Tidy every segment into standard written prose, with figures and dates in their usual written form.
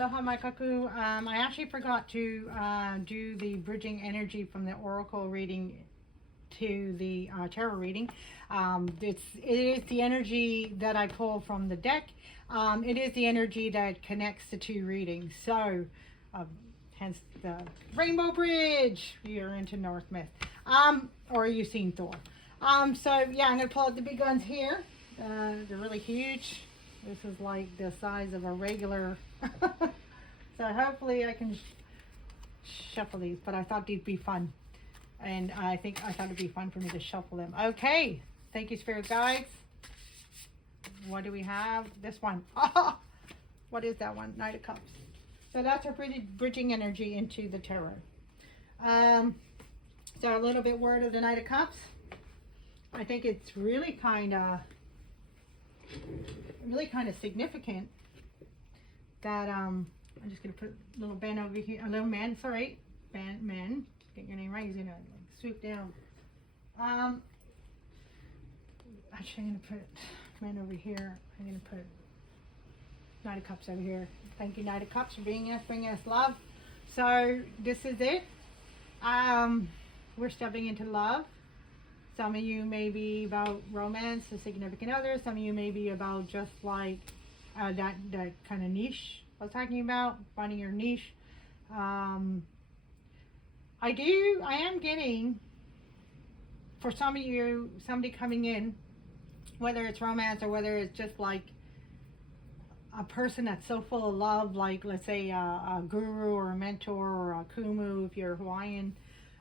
Aloha Maikaku. I actually forgot to do the bridging energy from the oracle reading to the tarot reading. It is the energy that I pull from the deck. It is the energy that connects the two readings. So, hence the Rainbow Bridge. You're into Norse myth, or you've seen Thor. So yeah, I'm gonna pull out the big guns here. They're really huge. This is like the size of a regular. So hopefully I can shuffle these, but I thought they'd be fun. And I thought it'd be fun for me to shuffle them. Okay, thank you, Spirit Guides. What do we have? This one. Oh, what is that one? Knight of Cups. So that's our bridging energy into the tarot. So a little bit word of the Knight of Cups. I think it's really kind of significant that I'm just gonna put a little band over here, a little man. Sorry, man. Get your name right. He's gonna like swoop down. Actually, I'm gonna put man over here. I'm gonna put Knight of Cups over here. Thank you, Knight of Cups, for bringing us love. So this is it. We're stepping into love. Some of you may be about romance, a significant other. Some of you may be about just like that kind of niche I was talking about, finding your niche. I am getting, for some of you, somebody coming in, whether it's romance or whether it's just like a person that's so full of love, like let's say a guru or a mentor or a Kumu if you're Hawaiian,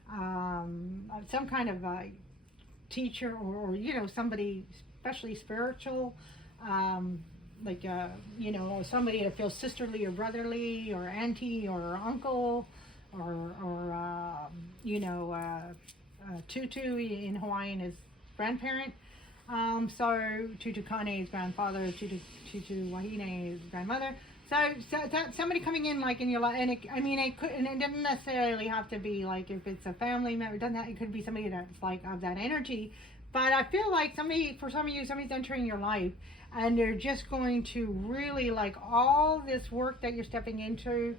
some kind of teacher or you know, somebody especially spiritual, like you know, somebody that feels sisterly or brotherly or auntie or uncle or you know, tutu in Hawaiian is grandparent. So tutu kane is grandfather, tutu wahine is grandmother. So that somebody coming in like in your life, and it doesn't necessarily have to be like if it's a family member. It could be somebody that's like of that energy. But I feel like for some of you, somebody's entering your life, and they're just going to really like all this work that you're stepping into.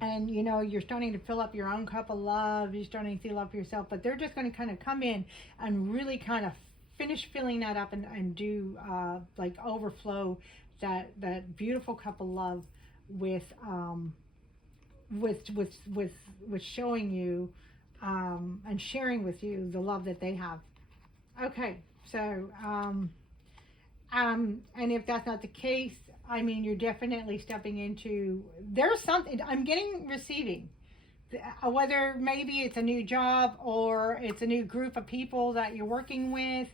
And you know, you're starting to fill up your own cup of love, you're starting to fill up yourself, but they're just going to kind of come in and really kind of finish filling that up and do like overflow that beautiful cup of love with showing you and sharing with you the love that they have. Okay, so and if that's not the case, I mean, you're definitely stepping into, there's something, I'm getting receiving, whether maybe it's a new job or it's a new group of people that you're working with.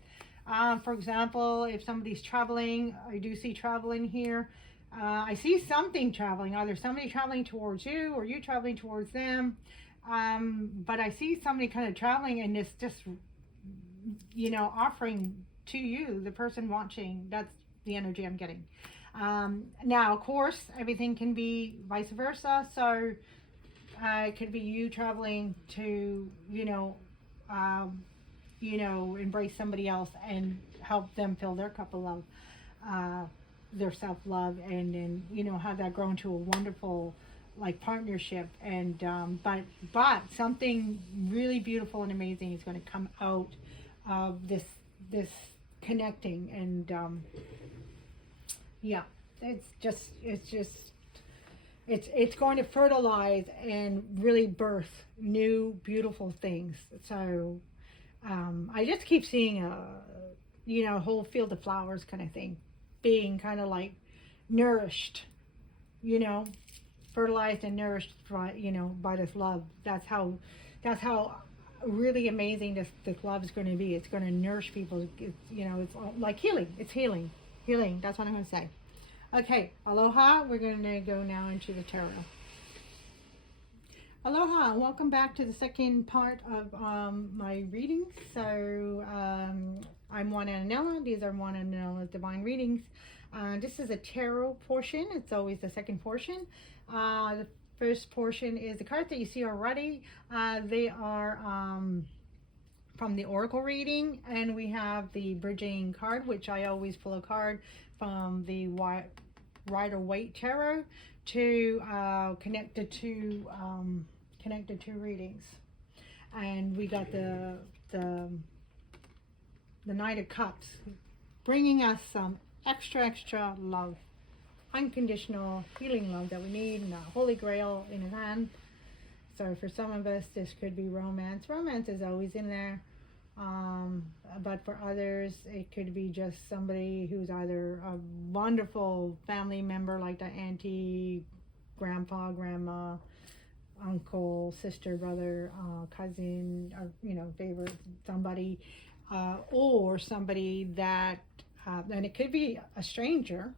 For example, if somebody's traveling, I do see traveling here. I see something traveling, either somebody traveling towards you or you traveling towards them. But I see somebody kind of traveling and it's just, you know, offering to you, the person watching. That's the energy I'm getting. Now, of course, everything can be vice versa. So it could be you traveling to, you know, embrace somebody else and help them fill their cup of love, their self-love, and then, you know, have that grow into a wonderful like partnership. And but something really beautiful and amazing is going to come out of this connecting. And yeah, it's going to fertilize and really birth new beautiful things. So I just keep seeing a whole field of flowers kind of thing, being kind of like nourished, you know, fertilized and nourished by, you know, by this love. That's how really amazing this love is going to be. It's going to nourish people. It's, you know, it's like healing. It's healing. That's what I'm going to say. Okay, aloha. We're going to go now into the tarot. Aloha, welcome back to the second part of my readings. So I'm Moana and Anela. These are Moana and Anela's divine readings. This is a tarot portion. It's always the second portion. The first portion is the cards that you see already. They are from the oracle reading, and we have the bridging card, which I always pull a card from the Rider-Waite Tarot to connect the two readings. And we got the Knight of Cups, bringing us some extra love, unconditional healing love that we need, and a Holy Grail in his hand. So for some of us, this could be romance. Romance is always in there. But for others, it could be just somebody who's either a wonderful family member, like the auntie, grandpa, grandma, uncle, sister, brother, cousin, or, you know, favorite, somebody, or somebody that, and it could be a stranger.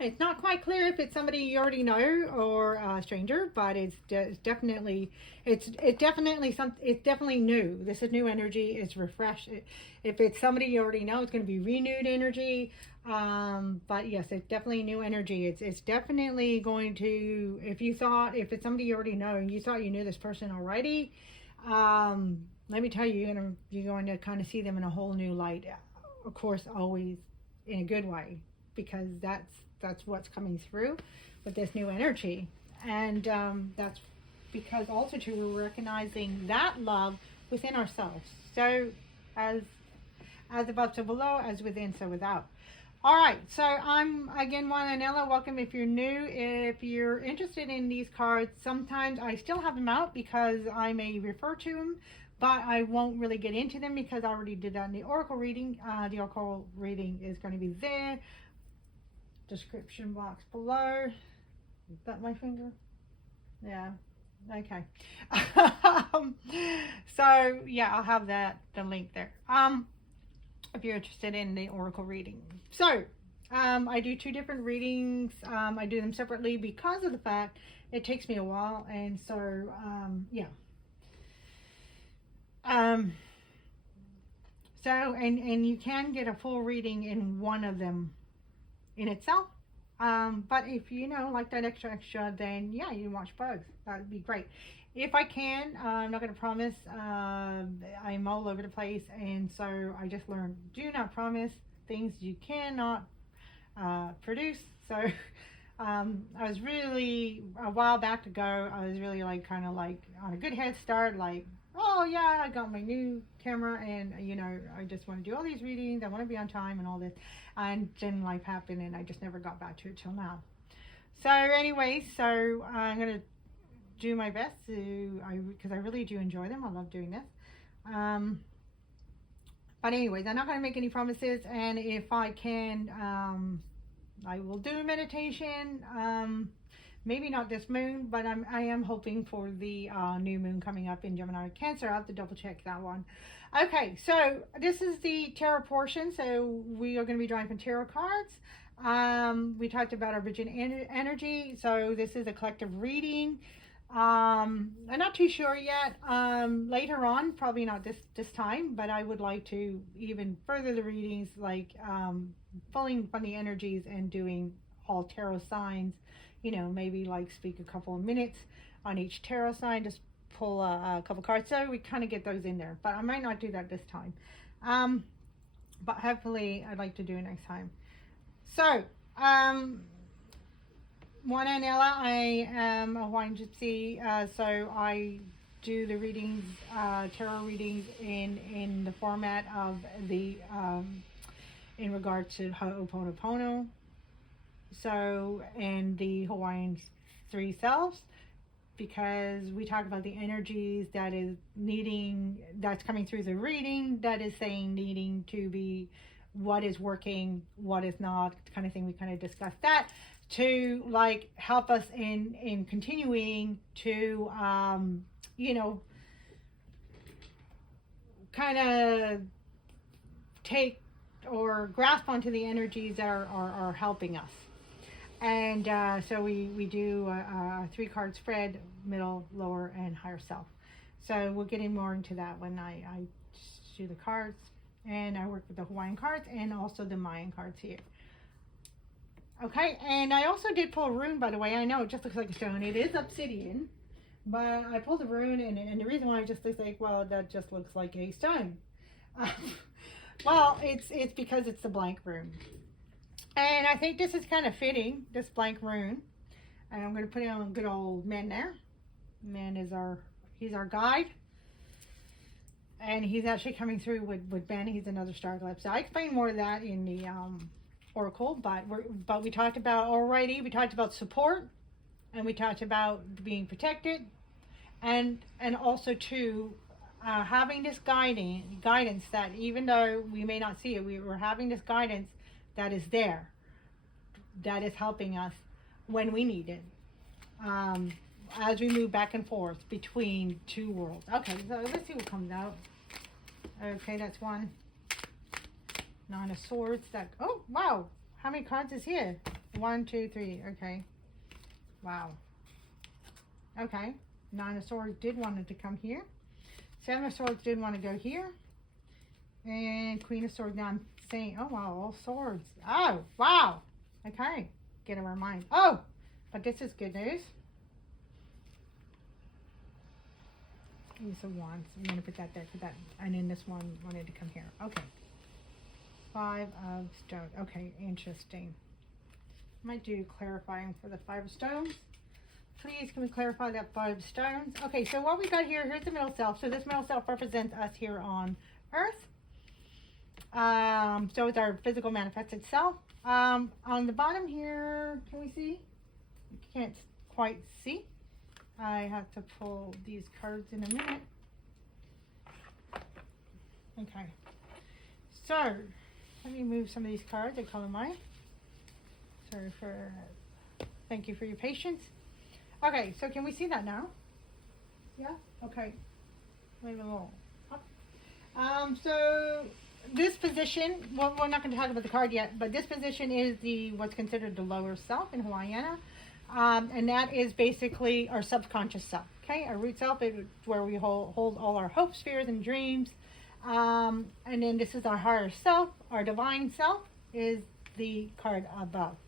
It's not quite clear if it's somebody you already know or a stranger, but it's definitely new. This is new energy. It's refreshed. If it's somebody you already know, it's going to be renewed energy. But yes, it's definitely new energy. It's definitely going to, if it's somebody you already know and you thought you knew this person already, let me tell you, you're going to kind of see them in a whole new light. Of course, always in a good way, because that's what's coming through with this new energy. And that's because also too, we're recognizing that love within ourselves. So as above so below, as within so without. All right, so I'm again Moana Anela. Welcome if you're new. If you're interested in these cards, sometimes I still have them out because I may refer to them, but I won't really get into them because I already did that in the Oracle reading. The Oracle reading is going to be there. Description box below. Is that my finger? Yeah. Okay. So yeah, I'll have the link there. If you're interested in the Oracle reading. So I do two different readings. I do them separately because of the fact it takes me a while, and so yeah. So and you can get a full reading in one of them in itself, but if you know, like that extra, then yeah, you can watch both. That would be great. If I can, I'm not going to promise. I'm all over the place, and so I just learned, do not promise things you cannot produce. So I was really, a while back ago, I was really like kind of like on a good head start, like, oh yeah, I got my new camera, and you know, I just want to do all these readings, I want to be on time and all this, and then life happened and I just never got back to it till now. So anyway, so I'm gonna do my best to, because I really do enjoy them. I love doing this. But anyways, I'm not going to make any promises, and if I can, I will do a meditation. Maybe not this moon, but I am hoping for the new moon coming up in Gemini Cancer. I'll have to double check that one. Okay, so this is the tarot portion. So we are going to be drawing from tarot cards. We talked about our Virgin energy. So this is a collective reading. I'm not too sure yet. Later on, probably not this time, but I would like to even further the readings, like pulling from the energies and doing all tarot signs. You know, maybe like speak a couple of minutes on each tarot sign, just pull a couple cards. So we kind of get those in there, but I might not do that this time. But hopefully I'd like to do it next time. So, Moana Anela, I am a Hawaiian Gypsy, so I do the readings, tarot readings in the format of the, in regard to Ho'o Pono Pono. So, and the Hawaiian three selves, because we talk about the energies that is needing, that's coming through the reading, that is saying needing to be what is working, what is not, kind of thing. We kind of discussed that to like help us in continuing to, you know, kind of take or grasp onto the energies that are helping us. And so we do a 3-card spread, middle, lower, and higher self. So we'll get in more into that when I do the cards, and I work with the Hawaiian cards and also the Mayan cards here. Okay, and I also did pull a rune, by the way. I know it just looks like a stone. It is obsidian, but I pulled a rune, and the reason why it just looks like, well, that just looks like a stone. Well, it's because it's the blank rune. And I think this is kind of fitting, this blank rune. And I'm going to put it on good old Men there. Men is he's our guide. And he's actually coming through with Ben. He's another star eclipse. I explained more of that in the Oracle, but we talked about already. We talked about support, and we talked about being protected, and also too having this guidance that even though we may not see it, we're having this guidance that is there, that is helping us when we need it. As we move back and forth between two worlds. Okay, so let's see what comes out. Okay, that's one. Nine of Swords. Oh, wow. How many cards is here? 1, 2, 3. Okay. Wow. Okay. Nine of Swords did want it to come here. Seven of Swords did want to go here. And Queen of Swords. Now I'm saying, oh, wow, all swords. Oh, wow. Okay. Get in our mind. Oh, but this is good news. Ace of Wands. I'm going to put that there for that. And then this one wanted to come here. Okay. Five of Stones. Okay, interesting. Might do clarifying for the Five of Stones. Please, can we clarify that Five of Stones? Okay, so what we got here, here's the middle self. So this middle self represents us here on Earth. So it's our physical manifested self. On the bottom here, can we see? You can't quite see. I have to pull these cards in a minute. Okay. So, let me move some of these cards. I color mine. Sorry for, thank you for your patience. Okay, so can we see that now? Yeah? Okay. Wait a little up. So, this position, well, we're not going to talk about the card yet, but this position is what's considered the lower self in Hawaiian. And that is basically our subconscious self, okay? Our root self is where we hold all our hopes, fears, and dreams. And then this is our higher self. Our divine self is the card above,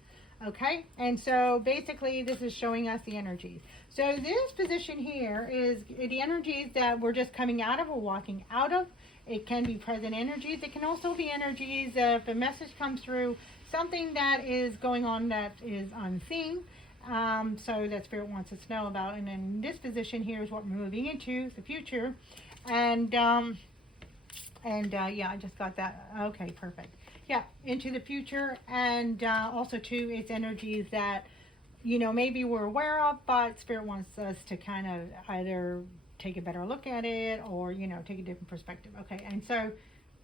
okay? And so basically this is showing us the energies. So this position here is the energies that we're just coming out of or walking out of. It can be present energies. It can also be energies if a message comes through, something that is going on that is unseen. So that Spirit wants us to know about. And then this position here is what we're moving into, the future. And yeah, I just got that. Okay, perfect. Yeah, into the future. And also too, it's energies that, you know, maybe we're aware of, but Spirit wants us to kind of either take a better look at it or, you know, take a different perspective. Okay, and so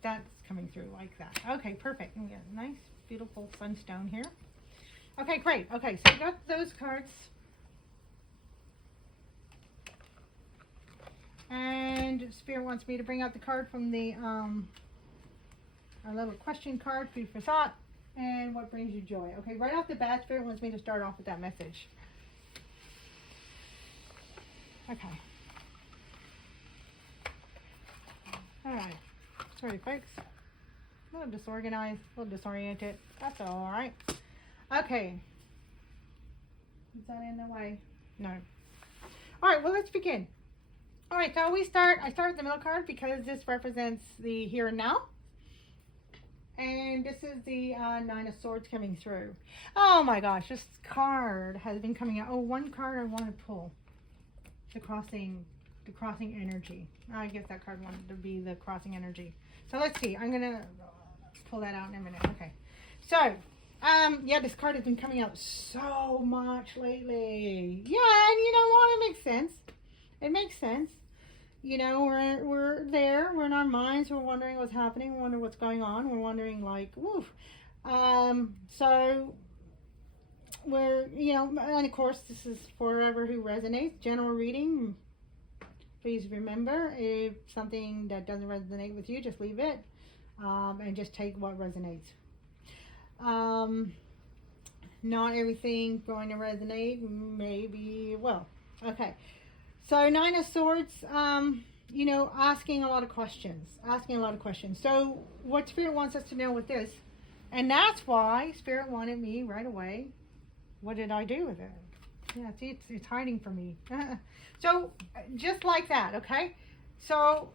that's coming through like that. Okay, perfect. And we got a nice, beautiful sunstone here. Okay, great. Okay, so we got those cards. And Spirit wants me to bring out the card from the our little question card, food for thought, and what brings you joy. Okay, right off the bat, Spirit wants me to start off with that message. Okay. All right. Sorry, folks. A little disorganized, a little disoriented. That's all right. Okay. Is that in the way? No. All right, well, let's begin. All right, so I start with the middle card because this represents the here and now. And this is the Nine of Swords coming through. Oh my gosh, this card has been coming out. Oh, one card I want to pull. The crossing energy. I guess that card wanted to be the crossing energy. So let's see. I'm going to pull that out in a minute. Okay. So, yeah, this card has been coming out so much lately. Yeah, and you know what? It makes sense. It makes sense. You know, we're there. We're in our minds. We're wondering what's happening. We're wondering what's going on. We're wondering, like, woof. So we're, you know, and of course, this is forever who resonates. General reading. Please remember, if something that doesn't resonate with you, just leave it, and just take what resonates. Not everything going to resonate. Maybe, well, okay. So Nine of Swords, you know, asking a lot of questions. So what Spirit wants us to know with this, and that's why Spirit wanted me right away. What did I do with it? Yeah, see, it's hiding from me. So just like that, okay? So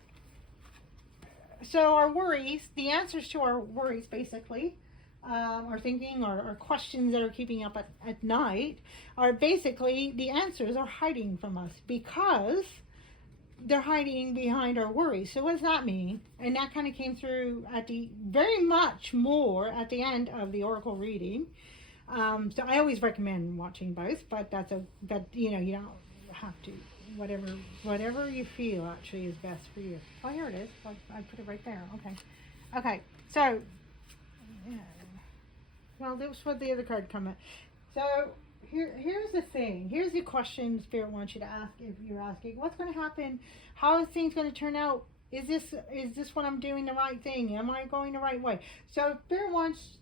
our worries, the answers to our worries, basically, or thinking, or questions that are keeping up at night, are basically the answers are hiding from us because they're hiding behind our worries. So what does that mean? And that kind of came through at the very much more at the end of the oracle reading. So I always recommend watching both, but you don't have to. Whatever you feel actually is best for you. Oh, here it is. I put it right there. Okay. So, yeah. Well, this was the other card come in. So here's the thing. Here's the question Spirit wants you to ask. If you're asking, what's going to happen? How are things going to turn out? Is this what I'm doing the right thing? Am I going the right way? So Spirit wants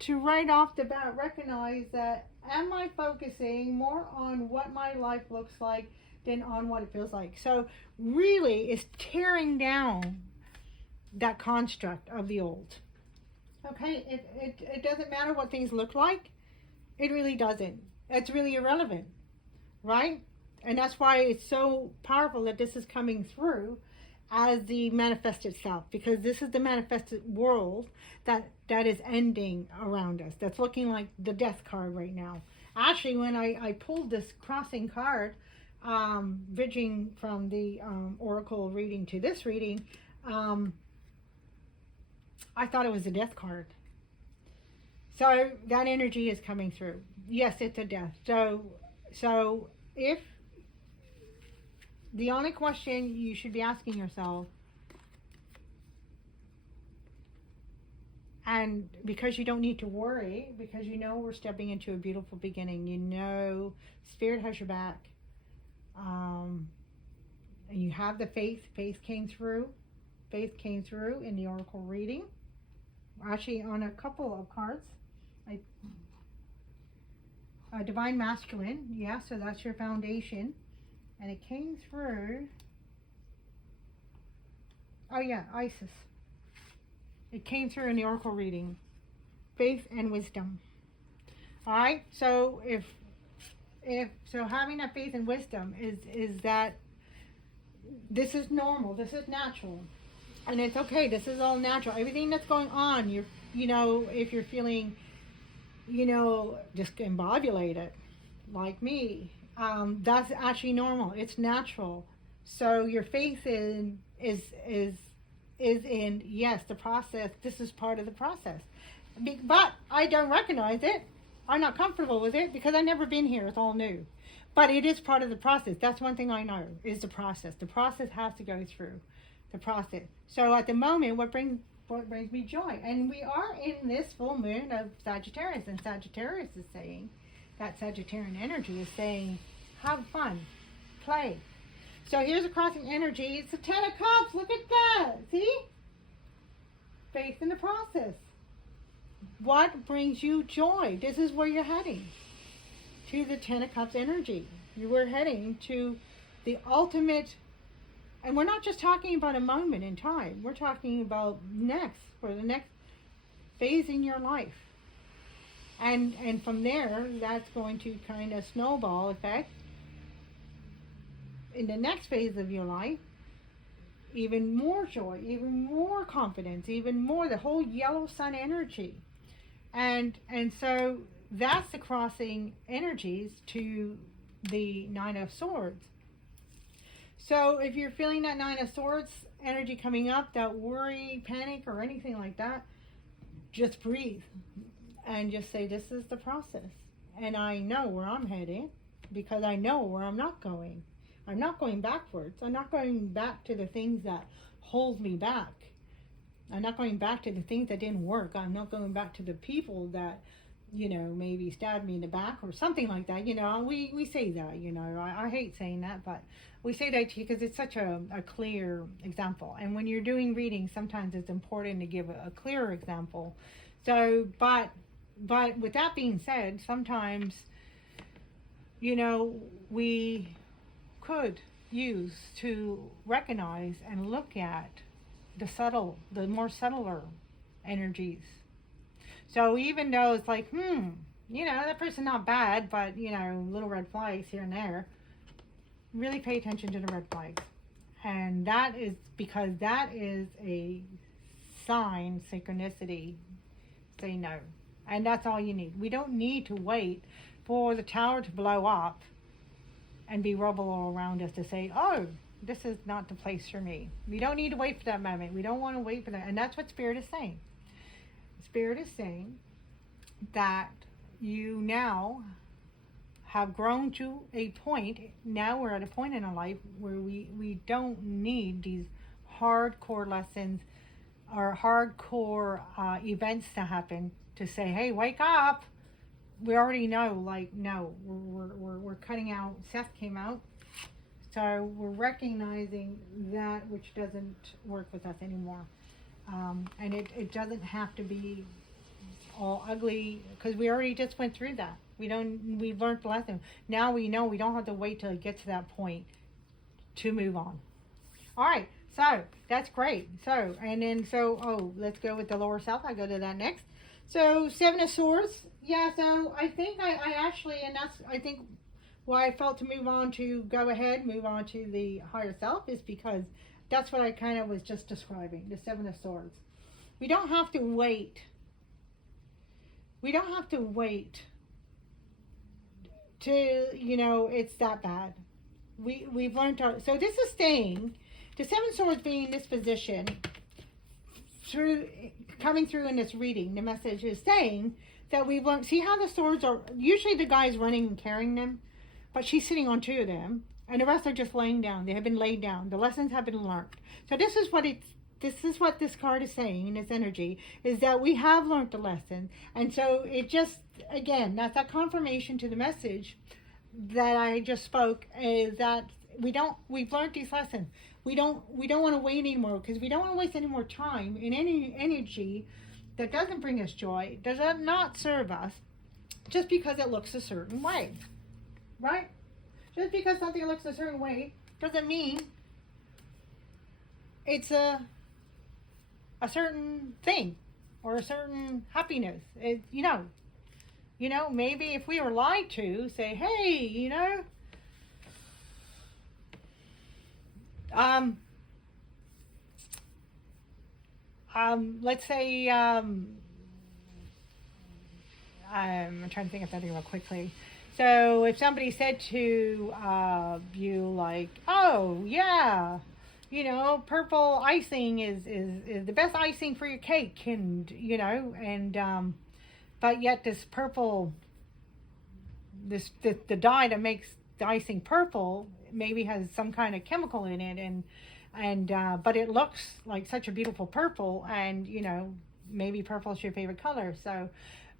to right off the bat recognize that, am I focusing more on what my life looks like than on what it feels like? So really it's tearing down that construct of the old. Okay, it doesn't matter what things look like. It really doesn't. It's really irrelevant, right? And that's why it's so powerful that this is coming through as the manifested self, because this is the manifested world that is ending around us. That's looking like the death card right now. Actually, when I pulled this crossing card, bridging from the oracle reading to this reading, I thought it was a death card. So that energy is coming through. Yes, it's a death. So if the only question you should be asking yourself, and because you don't need to worry, because you know we're stepping into a beautiful beginning, you know Spirit has your back, and you have the faith. Faith came through in the oracle reading. Actually, on a couple of cards, Divine Masculine, yeah, so that's your foundation. And it came through, oh yeah, Isis. It came through in the oracle reading. Faith and wisdom. Alright, so so having that faith and wisdom is that this is normal, this is natural. And it's okay, this is all natural. Everything that's going on, if you're feeling, discombobulated, like me, that's actually normal. It's natural. So your faith is in, yes, the process. This is part of the process. But I don't recognize it. I'm not comfortable with it because I've never been here. It's all new. But it is part of the process. That's one thing I know is the process. The process has to go through the process. So at the moment, what brings me joy. And we are in this full moon of Sagittarius. And Sagittarius is saying, that Sagittarian energy is saying, have fun, play. So here's a crossing energy. It's the 10 of Cups. Look at that. See? Faith in the process. What brings you joy? This is where you're heading. To the 10 of Cups energy. You were heading to the ultimate. And we're not just talking about a moment in time. We're talking about for the next phase in your life. And from there, that's going to kind of snowball effect in the next phase of your life. Even more joy, even more confidence, even more the whole yellow sun energy. And so that's the crossing energies to the 9 of Swords. So if you're feeling that 9 of Swords energy coming up, that worry, panic, or anything like that, just breathe and just say, this is the process. And I know where I'm heading because I know where I'm not going. I'm not going backwards. I'm not going back to the things that hold me back. I'm not going back to the things that didn't work. I'm not going back to the people that, maybe stabbed me in the back or something like that. We say that, I hate saying that, but we say that because it's such a clear example. And when you're doing readings, sometimes it's important to give a clearer example. So, but with that being said, sometimes, we could use to recognize and look at the more subtler energies. So even though it's like, that person's not bad, but, little red flags here and there, really pay attention to the red flags. And that is because that is a sign, synchronicity. Say no. And that's all you need. We don't need to wait for the tower to blow up and be rubble all around us to say, oh, this is not the place for me. We don't need to wait for that moment. We don't want to wait for that. And that's what Spirit is saying. Spirit is saying that you now have grown to a point, now we're at a point in our life where we don't need these hardcore lessons or hardcore events to happen to say, hey, wake up. We already know, like, no, we're cutting out. Seth came out. So we're recognizing that which doesn't work with us anymore. And it doesn't have to be all ugly, because we already just went through that. We've learned the lesson. Now we know we don't have to wait till it gets to that point to move on. All right, so that's great. So, let's go with the lower self. I go to that next. So, Seven of Swords. Yeah, so I think I actually, and that's, I think, why I felt to move on to the higher self is because that's what I kind of was just describing, the Seven of Swords. We don't have to wait. We don't have to wait to, it's that bad. We've learned our, so this is saying, the Seven Swords being in this position, coming through in this reading, the message is saying that we've learned, see how the swords are, usually the guy's running and carrying them, but she's sitting on two of them, and the rest are just laying down. They have been laid down. The lessons have been learned. So this is what this card is saying in this energy, is that we have learned the lesson. And so it just, again, that's that confirmation to the message that I just spoke, is that we've learned these lessons. We don't want to wait anymore, because we don't want to waste any more time in any energy that doesn't bring us joy, does not serve us, just because it looks a certain way. Right? Just because something looks a certain way doesn't mean it's a certain thing or a certain happiness. Maybe if we were lied to, say, hey, let's say, I'm trying to think of something real quickly. So if somebody said to you, like, oh, yeah, purple icing is the best icing for your cake, and, but yet this purple, the dye that makes the icing purple maybe has some kind of chemical in it, and but it looks like such a beautiful purple, and, maybe purple is your favorite color,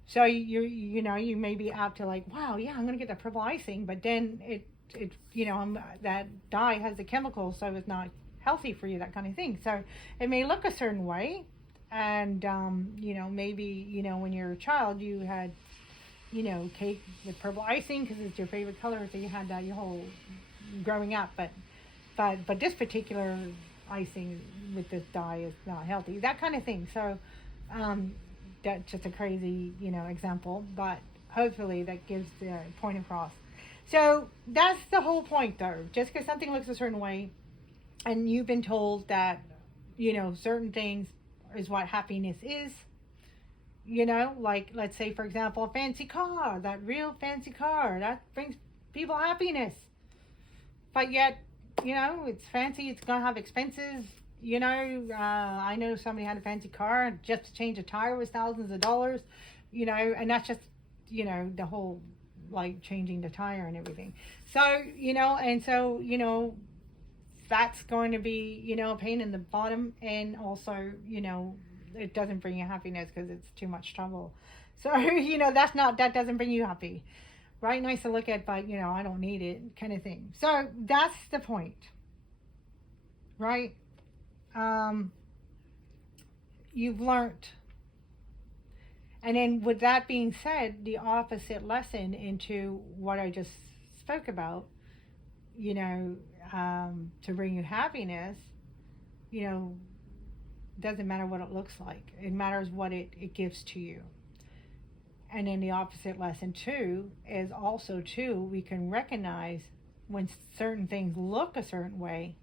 so you may be apt to, like, wow, yeah, I'm gonna get that purple icing, but then it that dye has the chemical, so it's not healthy for you, that kind of thing. So it may look a certain way, and maybe when you're a child you had cake with purple icing because it's your favorite color, so you had that your whole growing up, but this particular icing with this dye is not healthy, that kind of thing. So that's just a crazy, example, but hopefully that gives the point across. So that's the whole point, though. Just because something looks a certain way, and you've been told that, certain things is what happiness is, like, let's say, for example, a fancy car, that real fancy car, that brings people happiness. But yet, it's fancy, it's going to have expenses. I know somebody had a fancy car, just to change a tire was thousands of dollars, and that's just, the whole, like, changing the tire and everything. So, that's going to be, a pain in the bottom, and also, it doesn't bring you happiness because it's too much trouble. So, that doesn't bring you happy, right? Nice to look at, but, I don't need it, kind of thing. So that's the point, right? You've learned. And then with that being said, the opposite lesson into what I just spoke about, to bring you happiness, doesn't matter what it looks like. It matters what it gives to you. And then the opposite lesson too is also too, we can recognize when certain things look a certain way,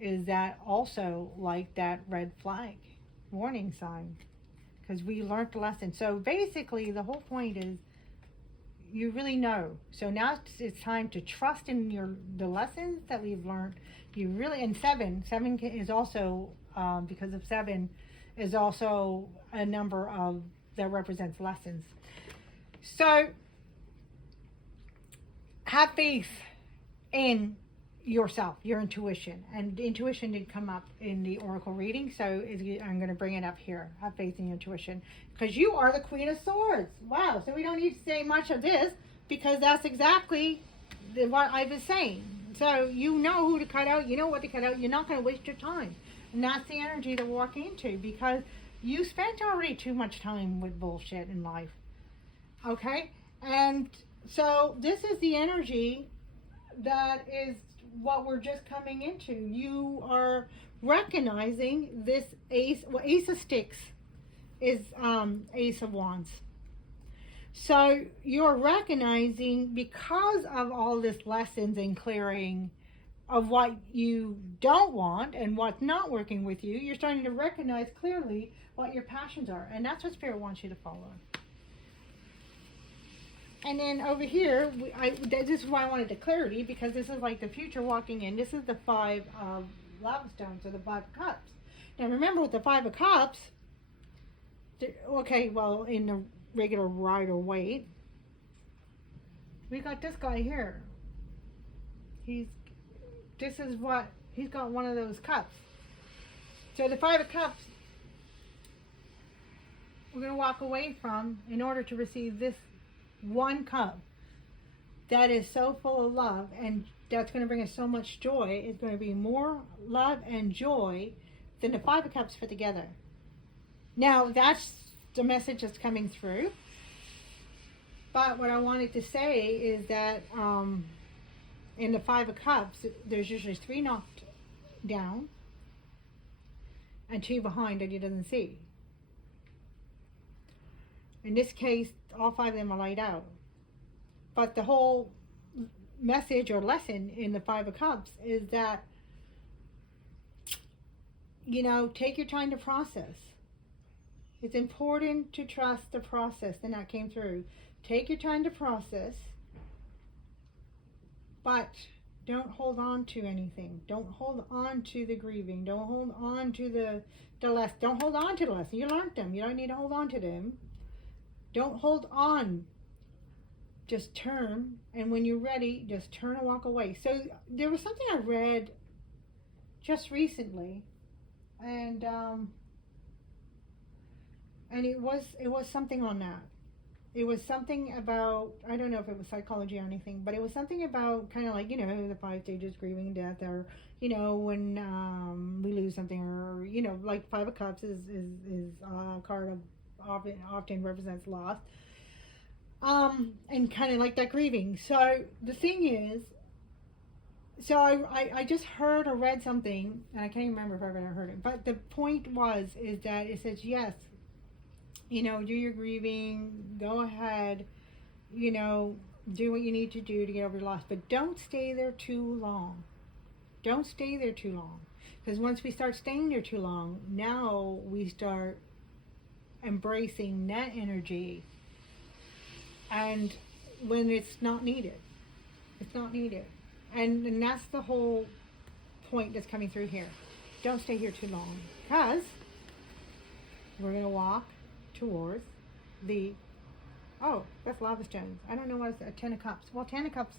is that also like that red flag warning sign, because we learned the lesson. So basically, the whole point is you really know. So now it's time to trust in the lessons that we've learned. You really, and seven is also, because of seven, is also a number of that represents lessons. So have faith in yourself, your intuition. And intuition did come up in the oracle reading, so I'm going to bring it up here. Have faith in your intuition, because you are the Queen of Swords. Wow. So we don't need to say much of this, because that's exactly what I was saying. So you know who to cut out, you know what to cut out. You're not going to waste your time. And that's the energy to walk into, because you spent already too much time with bullshit in life. Okay? And so this is the energy that is what we're just coming into. You are recognizing this ace. Well, Ace of Sticks is Ace of Wands. So you're recognizing, because of all this lessons and clearing of what you don't want and what's not working with you, you're starting to recognize clearly what your passions are. And that's what Spirit wants you to follow. And then over here, this is why I wanted the clarity, because this is like the future walking in. This is the 5 of lava stones, or the 5 of cups. Now remember, with the 5 of cups, okay, well, in the regular Rider Waite, we got this guy here. He's got one of those cups. So the 5 of cups, we're going to walk away from in order to receive this one cup that is so full of love, and that's going to bring us so much joy. It's going to be more love and joy than the 5 of cups put together. Now that's the message that's coming through. But what I wanted to say is that in the 5 of cups, there's usually 3 knocked down and 2 behind that he doesn't see. In this case, all 5 of them are laid out. But the whole message or lesson in the 5 of cups is that, you know, take your time to process. It's important to trust the process. And that came through. Take your time to process, but don't hold on to anything. Don't hold on to the grieving. Don't hold on to the lesson. Don't hold on to the lesson. You learned them. You don't need to hold on to them. Don't hold on. Just turn, and when you're ready, just turn and walk away. So there was something I read just recently, and it was something on that. It was something about, I don't know if it was psychology or anything, but it was something about kind of like, you know, the 5 stages, grieving and death, or, you know, when we lose something, or, you know, like 5 of Cups is a card of often represents loss, and kind of like that grieving. So the thing is, so I just heard or read something, and I can't even remember if I ever heard it, but the point is that it says, yes, you know, do your grieving, go ahead, you know, do what you need to do to get over your loss, but don't stay there too long. Don't stay there too long, because once we start staying there too long, now we start embracing that energy, and when it's not needed, and that's the whole point that's coming through here. Don't stay here too long, because we're going to walk towards the, oh, that's lava stones. I don't know what it's a 10 of Cups. Well, 10 of Cups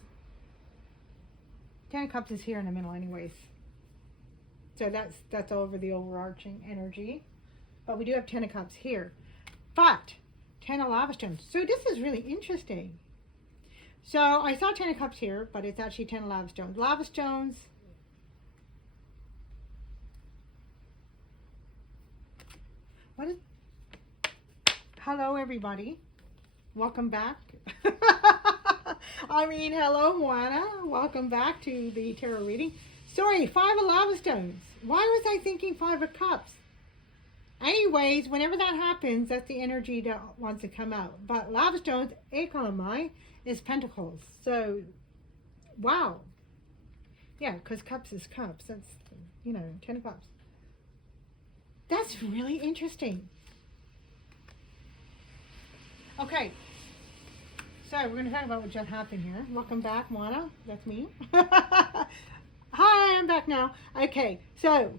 is here in the middle anyways, so that's over the overarching energy. But we do have 10 of Cups here. But 10 of lava stones. So this is really interesting. So I saw 10 of Cups here, but it's actually 10 of lava stones. Lava stones. What is... Hello, everybody. Welcome back. I mean, hello, Moana. Welcome back to the tarot reading. Sorry, 5 of lava stones. Why was I thinking 5 of Cups? Anyways, whenever that happens, that's the energy that wants to come out. But lava stones, Economai, is pentacles. So, wow. Yeah, because cups is cups. That's, you know, 10 of Cups. That's really interesting. Okay, so we're going to talk about what just happened here. Welcome back, Moana. That's me. Hi, I'm back now. Okay, so,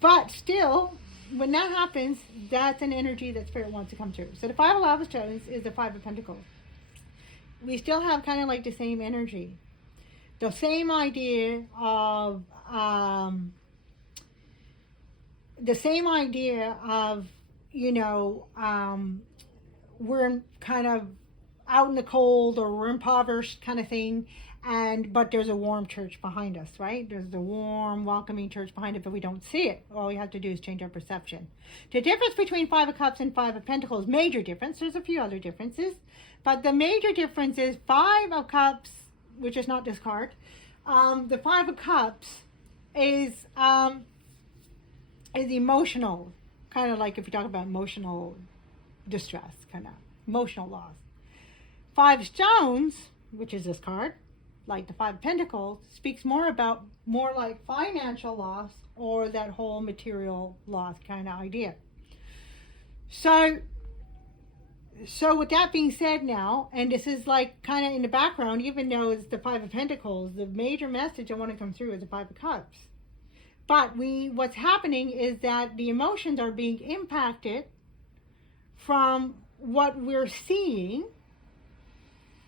but still, when that happens, that's an energy that Spirit wants to come through. So the Five of Lava Stones is the Five of Pentacles. We still have kind of like the same energy. The same idea of, you know, we're kind of out in the cold or we're impoverished kind of thing, but there's a warm church behind us, right? There's the warm, welcoming church behind it, but we don't see it. All we have to do is change our perception. The difference between Five of Cups and Five of Pentacles, major difference, there's a few other differences, but the major difference is Five of Cups, which is not this card, the Five of Cups is emotional, kind of like if you talk about emotional distress, kind of emotional loss. Five Stones, which is this card, like the Five of Pentacles, speaks more like financial loss or that whole material loss kind of idea. So with that being said now, and this is like kind of in the background, even though it's the Five of Pentacles, the major message I want to come through is the Five of Cups. But what's happening is that the emotions are being impacted from what we're seeing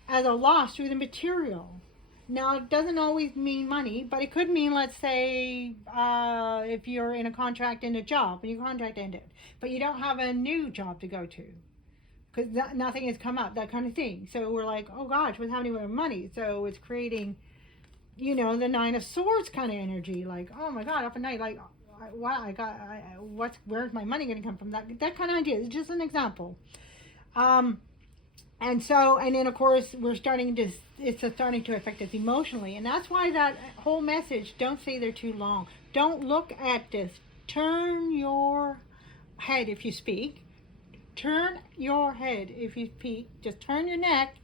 as a loss through the material. Now, it doesn't always mean money, but it could mean, let's say, if you're in a contract in a job and your contract ended, but you don't have a new job to go to because nothing has come up, that kind of thing. So we're like, oh gosh, what's happening with our money? So it's creating, you know, the Nine of Swords kind of energy, like, oh my God, up at night, like, wow, where's my money going to come from? That kind of idea. It's just an example. And then of course it's starting to affect us emotionally, and that's why that whole message, don't stay there too long. Don't look at this. Turn your head if you speak. Turn your head if you speak. Just turn your neck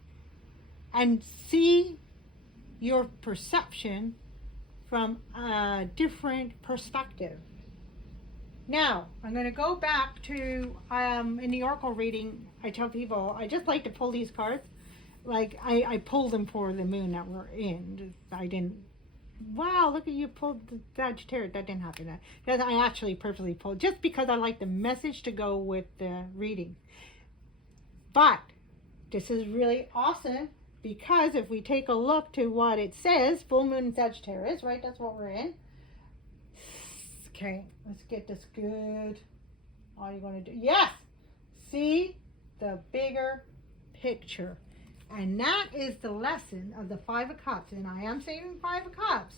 and see your perception from a different perspective. Now, I'm going to go back to, in the Oracle reading, I tell people, I just like to pull these cards. Like, I pulled them for the moon that we're in. I didn't, wow, look at you pulled the Sagittarius. That didn't happen. That I actually purposely pulled, just because I like the message to go with the reading. But, this is really awesome, because if we take a look to what it says, full moon in Sagittarius, right, that's what we're in. Okay, let's get this good. All you're going to do, yes, see the bigger picture. And that is the lesson of the Five of Cups. And I am saying Five of Cups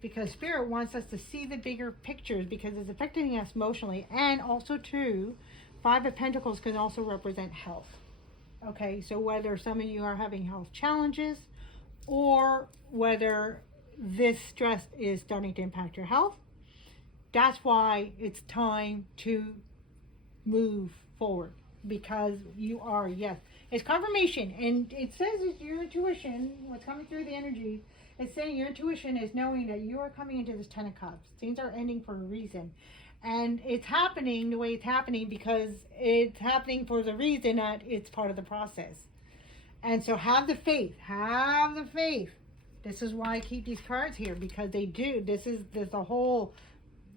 because Spirit wants us to see the bigger pictures, because it's affecting us emotionally. And also too, Five of Pentacles can also represent health. Okay, so whether some of you are having health challenges or whether this stress is starting to impact your health, that's why it's time to move forward, because you are, yes, it's confirmation, and it says it's your intuition, what's coming through the energy, it's saying your intuition is knowing that you are coming into this Ten of Cups. Things are ending for a reason, and it's happening the way it's happening because it's happening for the reason that it's part of the process. And so have the faith, This is why I keep these cards here, because they do, there's a whole,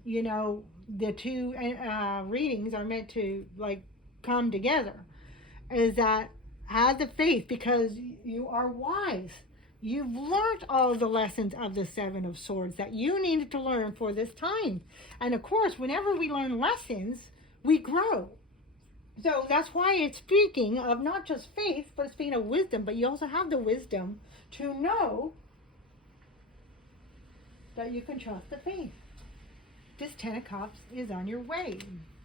you know, the two readings are meant to like come together, is that have the faith, because you are wise. You've learned all the lessons of the Seven of Swords that you needed to learn for this time. And of course, whenever we learn lessons, we grow. So that's why it's speaking of not just faith, but it's speaking of wisdom. But you also have the wisdom to know that you can trust the faith. This Ten of Cups is on your way.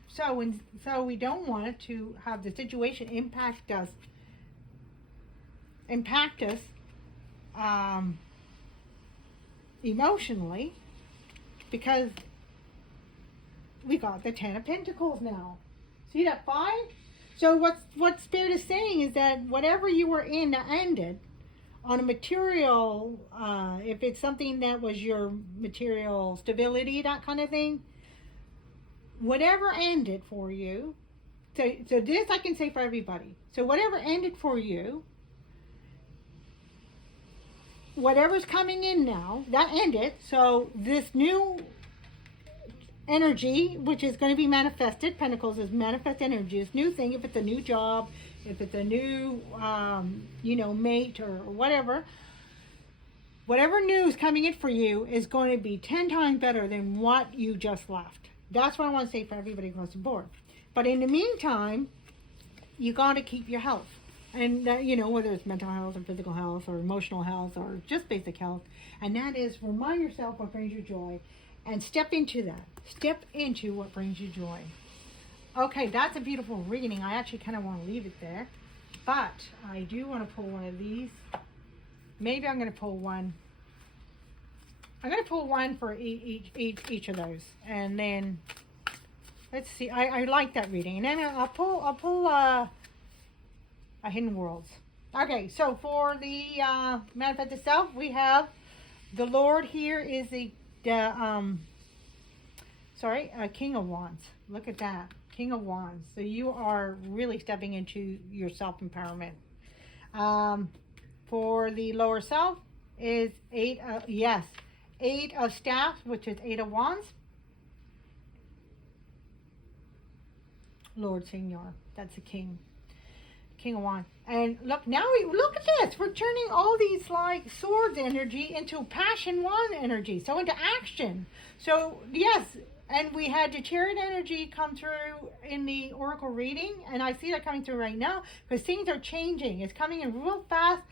So we don't want it to have the situation impact us emotionally, because we got the Ten of Pentacles now. See that five? So what Spirit is saying is that whatever you were in that ended on a material, if it's something that was your material stability, that kind of thing, whatever ended for you, so this I can say for everybody. So whatever ended for you, whatever's coming in now, that ended. So this new energy, which is going to be manifested, Pentacles is manifest energy, this new thing, if it's a new job, if it's a new, mate or whatever new is coming in for you is going to be 10 times better than what you just left. That's what I want to say for everybody across the board. But in the meantime, you got to keep your health. And, whether it's mental health or physical health or emotional health or just basic health. And that is, remind yourself what brings you joy and step into that. Step into what brings you joy. Okay, that's a beautiful reading. I actually kind of want to leave it there. But I do want to pull one of these. Maybe I'm going to pull one. I'm going to pull one for each of those. And then, let's see. I like that reading. And then I'll pull a Hidden Worlds. Okay, so for the manifest itself, we have the Lord here is the King of Wands. Look at that, King of Wands. So you are really stepping into your self-empowerment. For the lower self is Eight of Staffs, which is 8 of Wands. Lord Senior, that's the King of Wands. And look, now look at this. We're turning all these like swords energy into passion wand energy. So into action. So yes, and we had the Chariot energy come through in the Oracle reading. And I see that coming through right now because things are changing. It's coming in real fast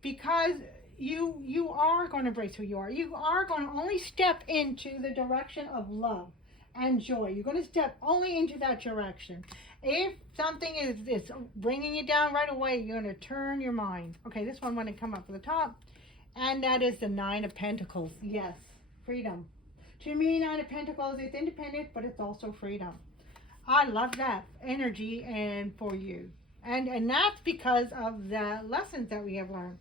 because you are going to embrace who you are. You are going to only step into the direction of love and joy. You're going to step only into that direction. If something is bringing you down right away, you're going to turn your mind. Okay, this one want to come up to the top. And that is the 9 of Pentacles. Yes, freedom. To me, 9 of Pentacles is independent, but it's also freedom. I love that energy and for you. And that's because of the lessons that we have learned.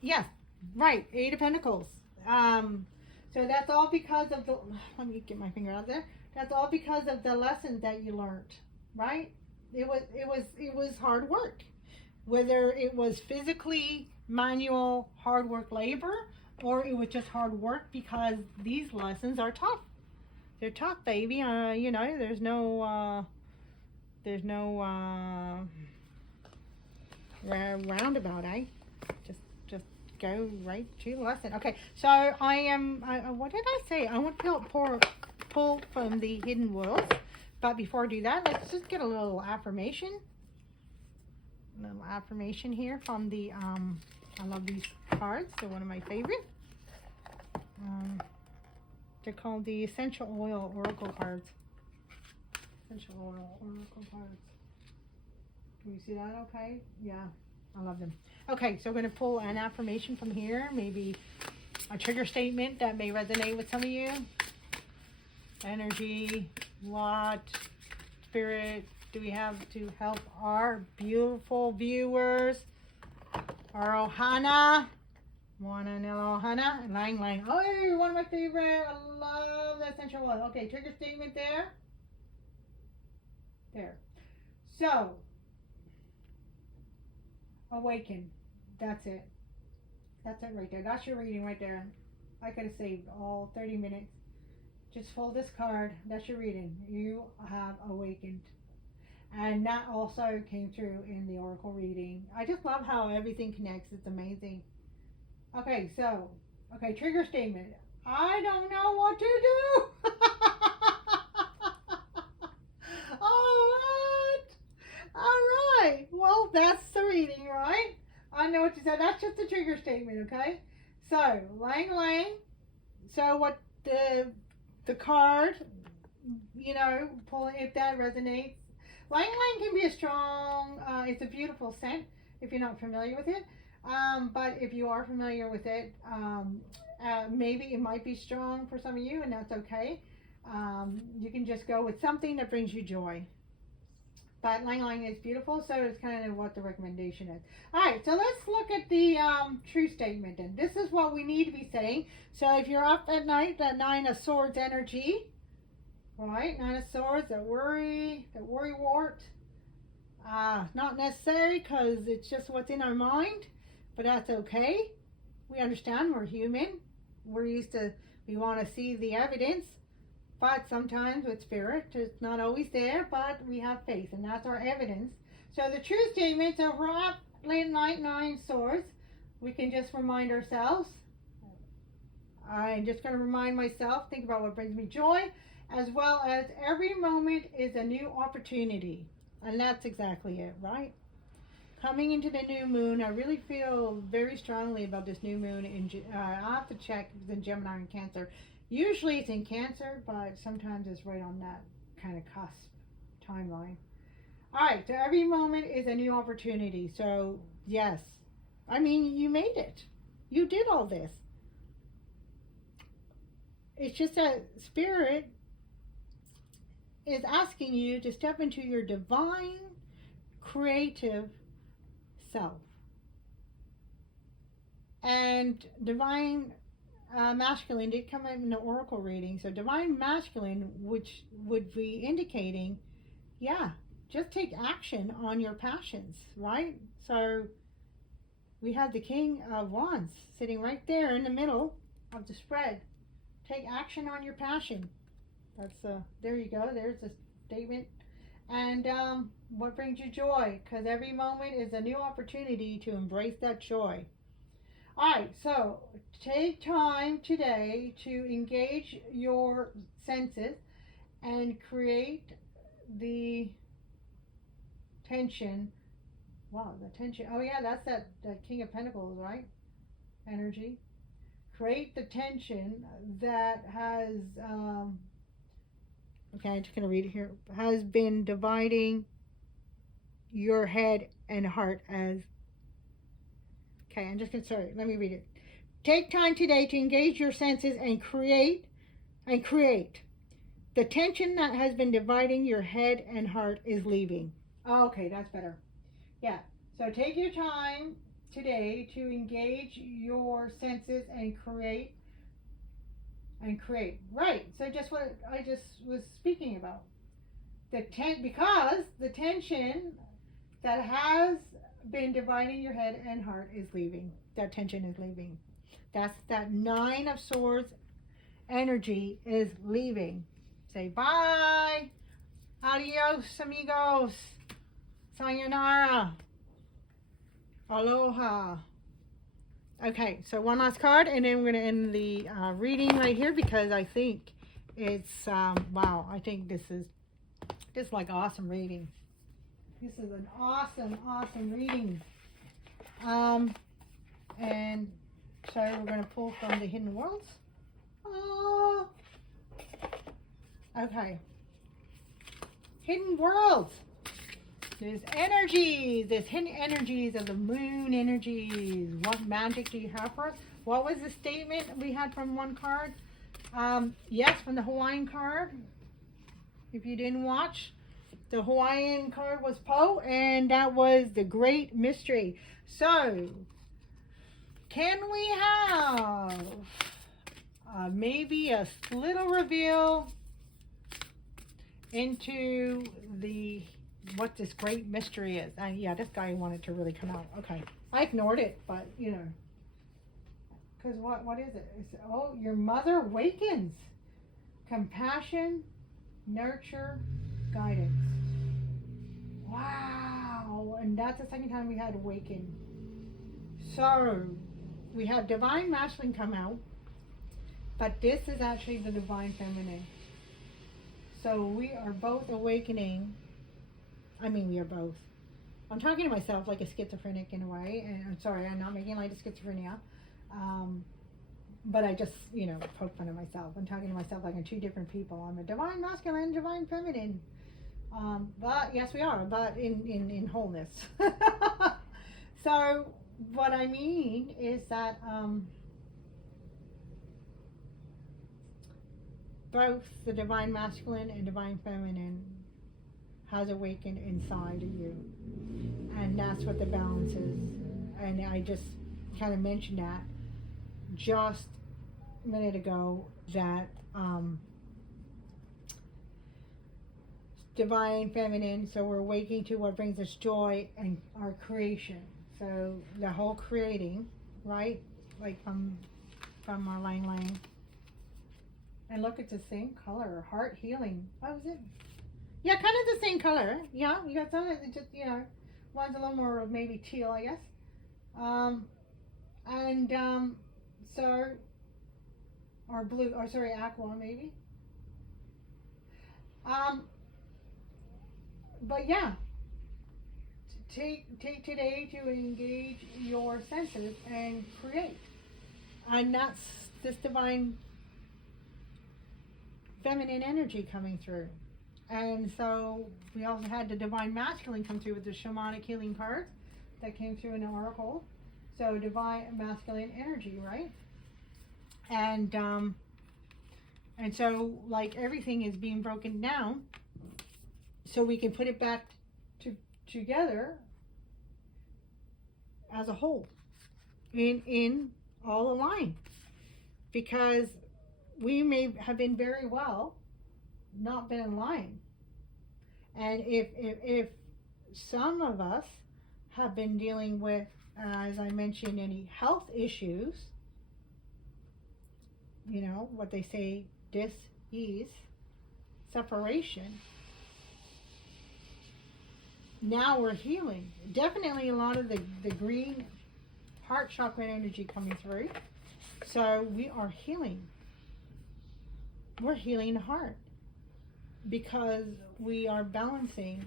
Yes, right, 8 of Pentacles. So that's all because of the, let me get my finger out there. That's all because of the lessons that you learned, right? It was hard work. Whether it was physically manual hard work labor or it was just hard work because these lessons are tough. They're tough, baby. There's no roundabout, eh? Just go right to the lesson. Okay, so I am, what did I say? I want to pull from the Hidden Worlds. But before I do that, let's just get a little affirmation. A little affirmation here from the, I love these cards. They're one of my favorites. They're called the Essential Oil Oracle cards. Essential Oil Oracle cards. Can you see that okay? Yeah, I love them. Okay, so we're going to pull an affirmation from here. Maybe a trigger statement that may resonate with some of you. Energy, what spirit do we have to help our beautiful viewers? Our Ohana, Moana, Anela, Ohana, and Lang Lang. Oh, one of my favorite. I love that essential oil. Okay, trigger statement there. There. So, awaken. That's it. That's it right there. That's your reading right there. I could have saved all 30 minutes. Just fold this card. That's your reading. You have awakened. And that also came through in the Oracle reading. I just love how everything connects. It's amazing. Okay, so, trigger statement. I don't know what to do. All right. Well, that's the reading, right? I know what you said. That's just a trigger statement, okay? So, Lang Lang. So, what the card, pull it if that resonates. Lang Lang can be a strong, it's a beautiful scent if you're not familiar with it. But if you are familiar with it, maybe it might be strong for some of you, and that's okay. You can just go with something that brings you joy. But Lang Lang is beautiful, so it's kind of what the recommendation is. All right, so let's look at the true statement. And this is what we need to be saying. So if you're up at night, that 9 of Swords energy, Right? Nine of Swords, that worry wart. Not necessary because it's just what's in our mind, but that's okay. We understand we're human. We want to see the evidence, but sometimes with spirit, it's not always there, but we have faith, and that's our evidence. So the true statements of Rock, Late Night, Nine Swords, we can just remind ourselves. I'm just going to remind myself, think about what brings me joy, as well as every moment is a new opportunity. And that's exactly it, right? Coming into the new moon, I really feel very strongly about this new moon. I'll have to check if it's in Gemini and Cancer. Usually it's in Cancer, but sometimes it's right on that kind of cusp timeline. All right, so every moment is a new opportunity. So, yes. I mean, you made it. You did all this. It's just that Spirit is asking you to step into your divine, creative self. And divine masculine did come up in the oracle reading. So divine masculine, which would be indicating, yeah, just take action on your passions, right? So we have the King of Wands sitting right there in the middle of the spread. Take action on your passion. That's there you go. There's a statement. And what brings you joy? Because every moment is a new opportunity to embrace that joy. All right, so take time today to engage your senses and create the tension. Wow, the tension. Oh yeah, that's that King of Pentacles, right? Energy. Create the tension that has okay, I'm just going to read it here. Has been dividing your head and heart as... Okay, I'm just going to... Sorry, let me read it. Take time today to engage your senses and create. The tension that has been dividing your head and heart is leaving. Oh, okay, that's better. Yeah, so take your time today to engage your senses and create. Right, so just what I just was speaking about. Because the tension that has been dividing your head and heart is leaving. That tension is leaving. That's that Nine of Swords energy is leaving. Say bye. Adios, amigos. Sayonara. Aloha. Okay, so one last card, and then we're going to end the reading right here because I think it's, wow, I think this is like awesome reading. This is an awesome, awesome reading. And so we're going to pull from the Hidden Worlds. Oh, okay. Hidden Worlds. There's energies, there's hidden energies of the moon energies. What magic do you have for us? What was the statement we had from one card? Yes, from the Hawaiian card. If you didn't watch, the Hawaiian card was Po, and that was the Great Mystery. So, can we have maybe a little reveal into what this great mystery is? Yeah, this guy wanted to really come out. Okay, I ignored it, but you know, because what is it? It's, oh, your mother awakens. Compassion, nurture, guidance. Wow, and that's the second time we had awaken. So we have divine masculine come out, but this is actually the divine feminine. So we are both awakening. I mean, we are both. I'm talking to myself like a schizophrenic in a way, and I'm sorry, I'm not making light of schizophrenia. But I just, you know, poke fun of myself. I'm talking to myself like I'm two different people. I'm a divine masculine, divine feminine. But yes, we are, but in wholeness. So what I mean is that both the divine masculine and divine feminine has awakened inside of you, and that's what the balance is. And I just kind of mentioned that just a minute ago, that divine feminine, so we're waking to what brings us joy and our creation. So the whole creating, right? Like from our Lang Lang. And look, it's the same color. Heart healing. Oh, is it? Yeah, kind of the same color. Yeah, you got some that just, you know, one's a little more maybe teal, I guess. And so, or blue, or sorry, aqua maybe. Um, but yeah, take today to engage your senses and create. And that's this divine feminine energy coming through. And so we also had the divine masculine come through with the shamanic healing cards that came through in the oracle. So divine masculine energy, right? And so like everything is being broken down so we can put it back together as a whole in all aligned, because we may have been very well not been in line. And if some of us have been dealing with, as I mentioned, any health issues, you know, what they say, dis-ease, separation, now we're healing. Definitely a lot of the green heart chakra energy coming through. So we are healing. We're healing the heart because we are balancing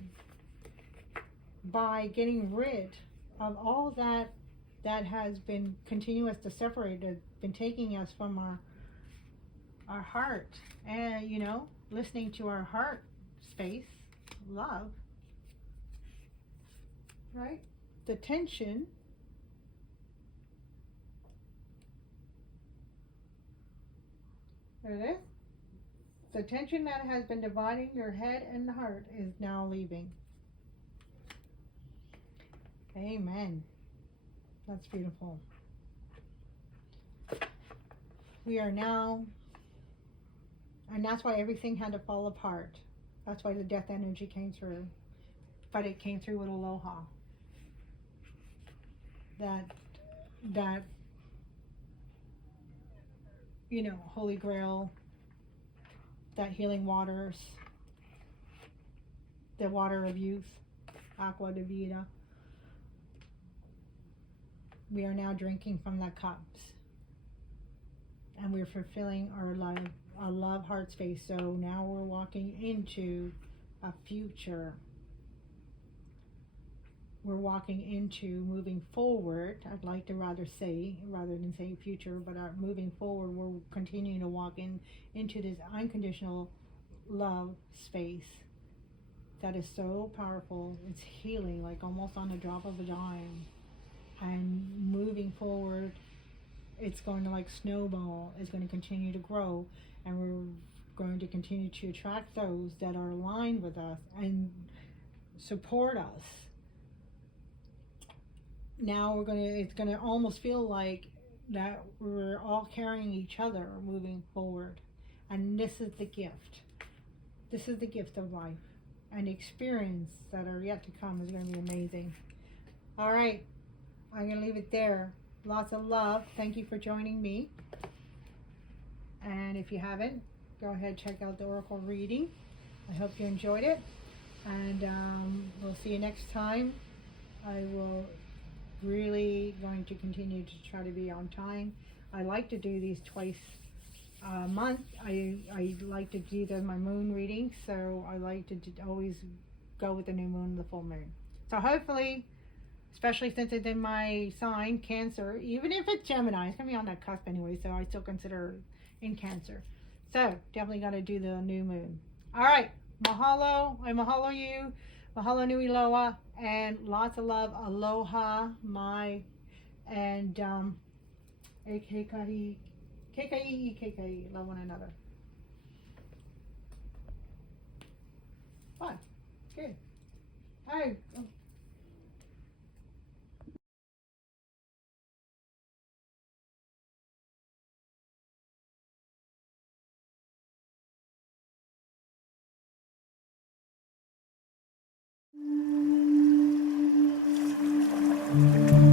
by getting rid of all that has been continuous to separate, that's been taking us from our heart, and you know, listening to our heart space, love, right? The tension there it is. The tension that has been dividing your head and the heart is now leaving. Amen. That's beautiful. We are now, and that's why everything had to fall apart. That's why the death energy came through. But it came through with aloha. That you know, holy grail, that healing waters, the water of youth, aqua de vida. We are now drinking from the cups, and we're fulfilling our love heart space. So now we're walking into a future. We're walking into moving forward. I'd like to rather than say future, but moving forward, we're continuing to walk into this unconditional love space that is so powerful. It's healing, like almost on the drop of a dime. And moving forward, it's going to like snowball. It's going to continue to grow, and we're going to continue to attract those that are aligned with us and support us. Now it's gonna almost feel like that we're all carrying each other moving forward. And this is the gift. This is the gift of life. And the experience that are yet to come is gonna be amazing. All right, I'm gonna leave it there. Lots of love. Thank you for joining me. And if you haven't, go ahead, check out the Oracle reading. I hope you enjoyed it. And we'll see you next time. I will really going to continue to try to be on time. I like to do these twice a month. I like to do my moon readings, so I like to always go with the new moon and the full moon. So hopefully, especially since it's in my sign, Cancer, even if it's Gemini, it's going to be on that cusp anyway, so I still consider in Cancer. So definitely got to do the new moon. All right, mahalo. I mahalo you. Mahalo nui loa, and lots of love. Aloha, and e kekai, love one another. Fun. Good. Hi. you.